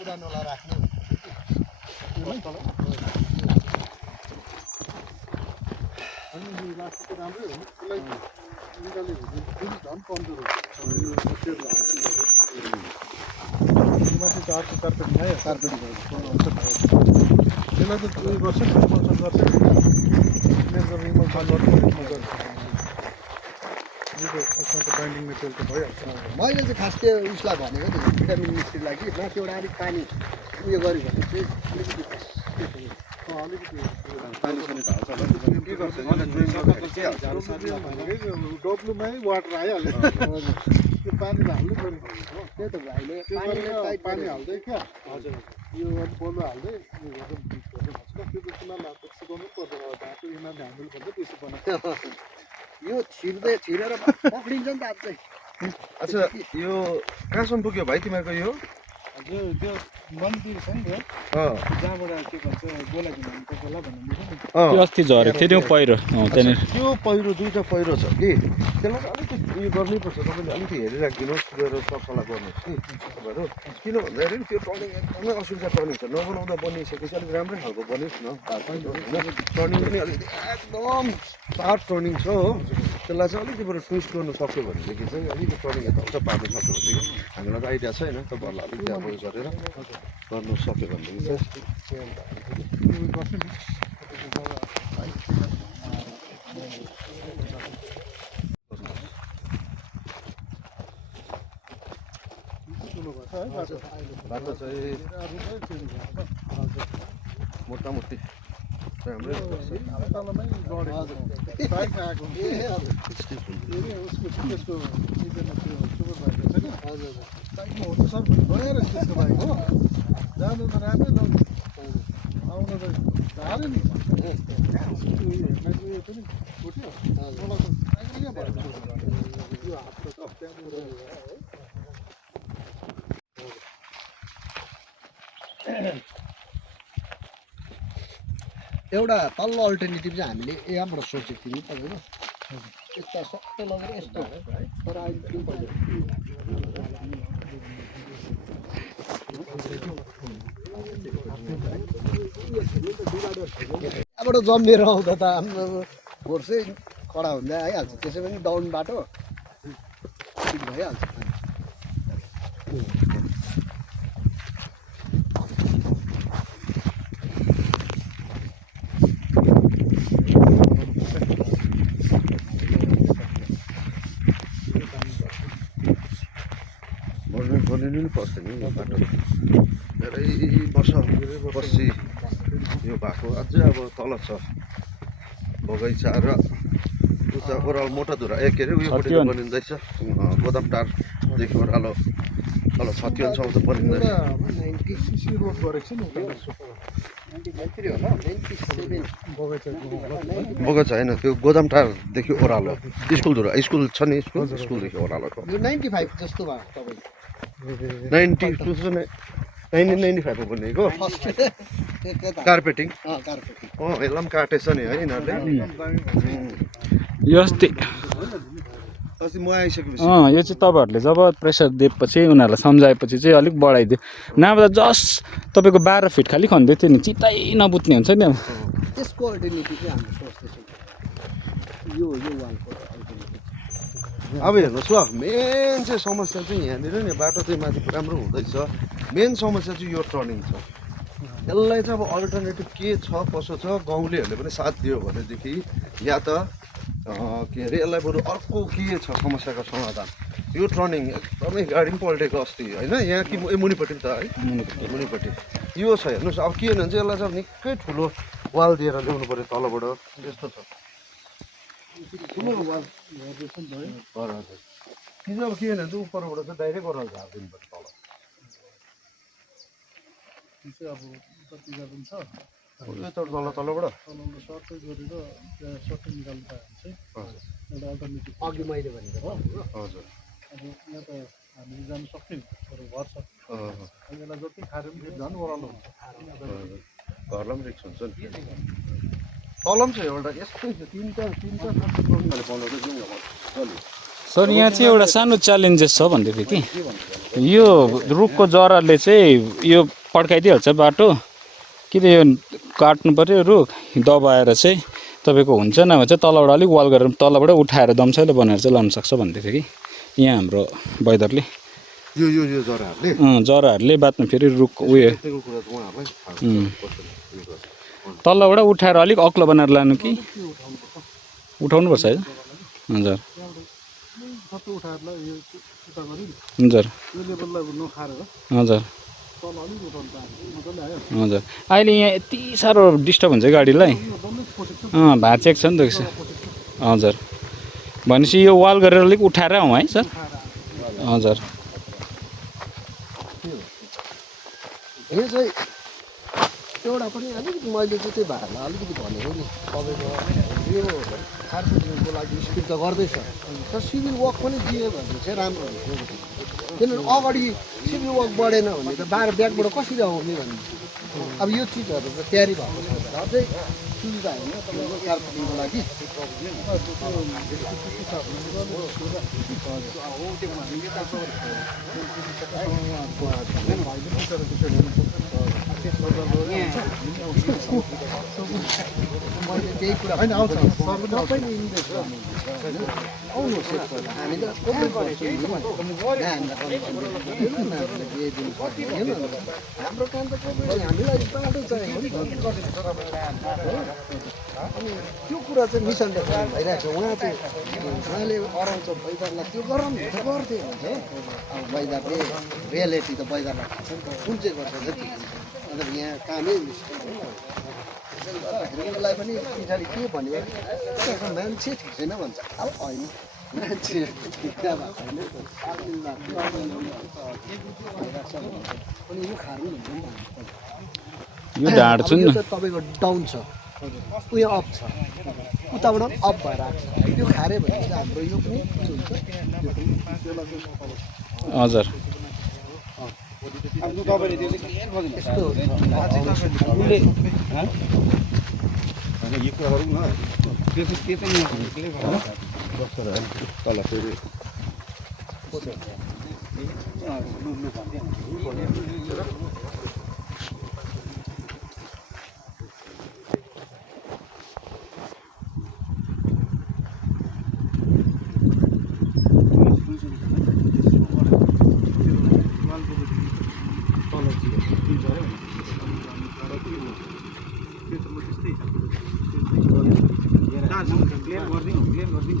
पुरानोलाई राख्ने अनि यो राखेको राम्रै हो नि त्यसलाई निकाल्यो भने फेरि झन् कमजोर हुन्छ माथि चारको कार्पेटिङ आयो कार्पेटिङ त्यसलाई त उयो गर्छ रिमोसन गर्छ रिमोसन गर्छ यसमा त बाइन्डिङ मेटेरियल त भइहाल्छ मैले चाहिँ खास त्यो उसलाई भनेको नि भिटामिन मिस्त्रीलाई कि माथि एउटा अलिक पानी उयो गऱ्यो भने चाहिँ अलिकति पानी सानी हाल्छ के गर्छ डब्लुमै वाटर आइहाल्यो त्यो पानी हाल्नु पऱ्यो त्यही त भाइले पानी हाल्दै क्या हजुर यो बलु हाल्दै उयो गर्दा त्यो त तिमीलाई सिकाउनु पर्छ बाटो यिनीहरूले हामीले भन्छ त्यसो बनाएको यो छिरेर पक्रिन्छ नि त अब चाहिँ अच्छा यो कहाँसम्म पुग्यो भाइ तिमीहरूको यो हजुर त्यो मन्दिर छ नि त जहाँबाट के भन्छ गोलाजी भन्नु होला भन्नु त्यो अस्ति झरेको थियो नि पहिरो त्यहाँनिर त्यो पहिरो दुईवटा पहिरो छ कि त्यसलाई अलिकति उयो गर्नैपर्छ तपाईँले अलिकति हेरिराखिदिनुहोस् गएर सरसल्लाह गर्नुहोस् कि तपाईँहरू किन भन्दाखेरि त्यो टर्निङ एकदमै असुविधा टर्निङ छ नबनाउँदा बनिसकेपछि अलिक राम्रै खालको बनियोस् न होइन टर्निङ पनि अलिकति एकदम सार्प टर्निङ छ हो त्यसलाई चाहिँ अलिकति बरु ट्विस्ट गर्नु सक्यो भनेदेखि चाहिँ अलिकति टर्निङ यताउता पार्नु सक्यो भनेदेखि हामीलाई त आइडिया छैन तपाईँहरूलाई अलिकति अब उयो गरेर गर्नु सक्यो भनेदेखि चाहिँ बाटो चाहिँ मोटामोटी राम्रै जानु त राम्रै आउनु त साह्रै नि उयो पनि फुट्यो यो हात एउटा तल्लो अल्टरनेटिभ चाहिँ हामीले यहाँबाट सोचेको थियौँ तपाईँको यस्ता सबै लगेर यस्तो तर अहिले त्यो यहाँबाट जम्मिएर आउँदा त हाम्रो फोर्सै कडा हुँदै आइहाल्छ त्यसै पनि डाउन बाटो ठिक भइहाल्छ बनिनु नि पर्छ नि यो बाटो धेरै वर्षपछि यो भएको अझै अब तल छ बगैँचा र उता ओह्रालो मोटाधुरा के अरे उयोपट्टि बनिँदैछ गोदामटारदेखि ओह्रालो तल छतिवनसम्म त बनिँदैछ बगैँचा होइन त्यो गोदामटारदेखि ओह्रालो स्कुलधुरा स्कुल छ नि स्कुलदेखि ओह्रालो 95 जस्तो भयो तपाईँ 1995 बनिएको कार्पेटिङ यसलाई पनि काटेछ नि है यिनीहरूले यो अस्ति म आइसकेपछि यो चाहिँ तपाईँहरूले जब प्रेसर दिएपछि उनीहरूलाई सम्झाएपछि चाहिँ अलिक बढाइदियो नभए त जस्ट तपाईँको 12 फिट खालि खन्दै थियो नि चितै नबुझ्ने हुन्छ नि अब त्यसको अल्टरनेटिभ चाहिँ हामीले सोच्दैछौँ यो वालको अब हेर्नुहोस् ल मेन चाहिँ समस्या चाहिँ यहाँनिर नि बाटो चाहिँ माथि राम्रो हुँदैछ मेन समस्या चाहिँ यो टर्निङ छ यसलाई चाहिँ अब अल्टरनेटिभ के छ कसो छ गाउँलेहरूले पनि साथ दियो भनेदेखि या त के अरे यसलाई बरु अर्को के छ समस्याको समाधान यो टर्निङ एकदमै गाडी पनि पल्टेको अस्ति होइन यहाँ कि मुनिपट्टि त है मुनिपट्टि यो छ हेर्नुहोस् अब के भने चाहिँ यसलाई चाहिँ निकै ठुलो वाल दिएर ल्याउनु पऱ्यो तलबाट यस्तो छ ठुलो वाल कि चाहिँ अब के भने चाहिँ उपरबाट चाहिँ डाइरेक्ट ओह्रालो झारिदिनु पर्छ तल अब कति गर्नु छ यो तलबाट सर्टै गरेर सर्टै निकाल्नु पायो भने चाहिँ एउटा अल्टरनेटिभ अघि मैले भनेको हो हजुर अब यहाँ त हामीले जानु सक्थ्यौँ तर घर छ यसलाई जति खाएर पनि फेरि झन् ओह्रालो हुन्छ घरलाई पनि रिक्स हुन्छ नि तल पनि छ एउटा यस्तै छ तिनवटा बनाउँदै जाउँ सर यहाँ चाहिँ एउटा सानो च्यालेन्जेस छ भन्दै थियो कि यो रुखको जराले चाहिँ यो पड्काइदिइहाल्छ बाटो कि त यो काट्नु पऱ्यो रुख दबाएर चाहिँ तपाईँको हुन्छ नभए चाहिँ तलबाट अलिक वाल गरेर तलबाट उठाएर दम्साइलो बनाएर चाहिँ लानु सक्छ भन्दै थियो कि यहाँ हाम्रो बैदरले यो जराहरूले जराहरूले बादमा फेरि रुख उयो तलबाट उठाएर अलिक अग्लो बनाएर लानु कि उठाउनुपर्छ है हजुर सबै उठाएर यो उता गऱ्यो नि हजुर यो लेभललाई नखाएर हजुर तल अलिक उठाउनु पायो मजाले आयो हजुर अहिले यहाँ यति साह्रो डिस्टर्ब हुन्छ गाडीलाई डल्लै पोसेको छ भाँचेको छ नि त हजुर भनेपछि यो वाल गरेर अलिक उठाएर आउँ है सर हजुर यो चाहिँ एउटा पनि अलिकति मैले चाहिँ त्यो भाइहरूलाई अलिकति भनेको नि तपाईँको यो खारपुटिङको लागि स्पिड त गर्दैछ तर सिभिल वर्क पनि दियो भने चाहिँ राम्रो हुन्छ किनभने अगाडि सिभिल वर्क बढेन भने त बाह्र ब्यागबाट कसरी आउने भन्ने अब यो चिजहरू त तयारी भएको छ अझै सुविधा होइन तपाईँको खारपुटिङको लागि मैले त्यही कुरा होइन आउँछ सर पनि आउँछ सबैले इन्भेस्ट गर्नुहुन्छ आउनुहोस् एकपल्ट हामी त हाम्रो काम त हामीलाई बाटो चाहियो नि अनि त्यो कुरा चाहिँ मिसअन्डरस्ट्यान्डिङ भइरहेको छ उहाँ चाहिँ उहाँले अराउँछ बैदरलाई त्यो गरौँ त गर्थ्यो भन्छ अब बैदरले रियालिटी त बैदरलाई थाहा छ नि त कुन चाहिँ गर्छ जति अन्त यहाँ कामै गर्दाखेरिलाई पनि पछाडि के भन्यो मान्छे ठिक छैन भन्छ अब होइन मान्छे ठिक भएको अनि यो खानु यो ढाँड छ नि तपाईँको डाउन छ उयो अप छ उताबाट पनि अप भएर आएको छ त्यो खाऱ्यो भने चाहिँ हाम्रो यो पनि हुन्छ हजुर यस्तो यो कुरा गरौँ न त्यो चाहिँ तल फेरि क्लियर गरिदिउँ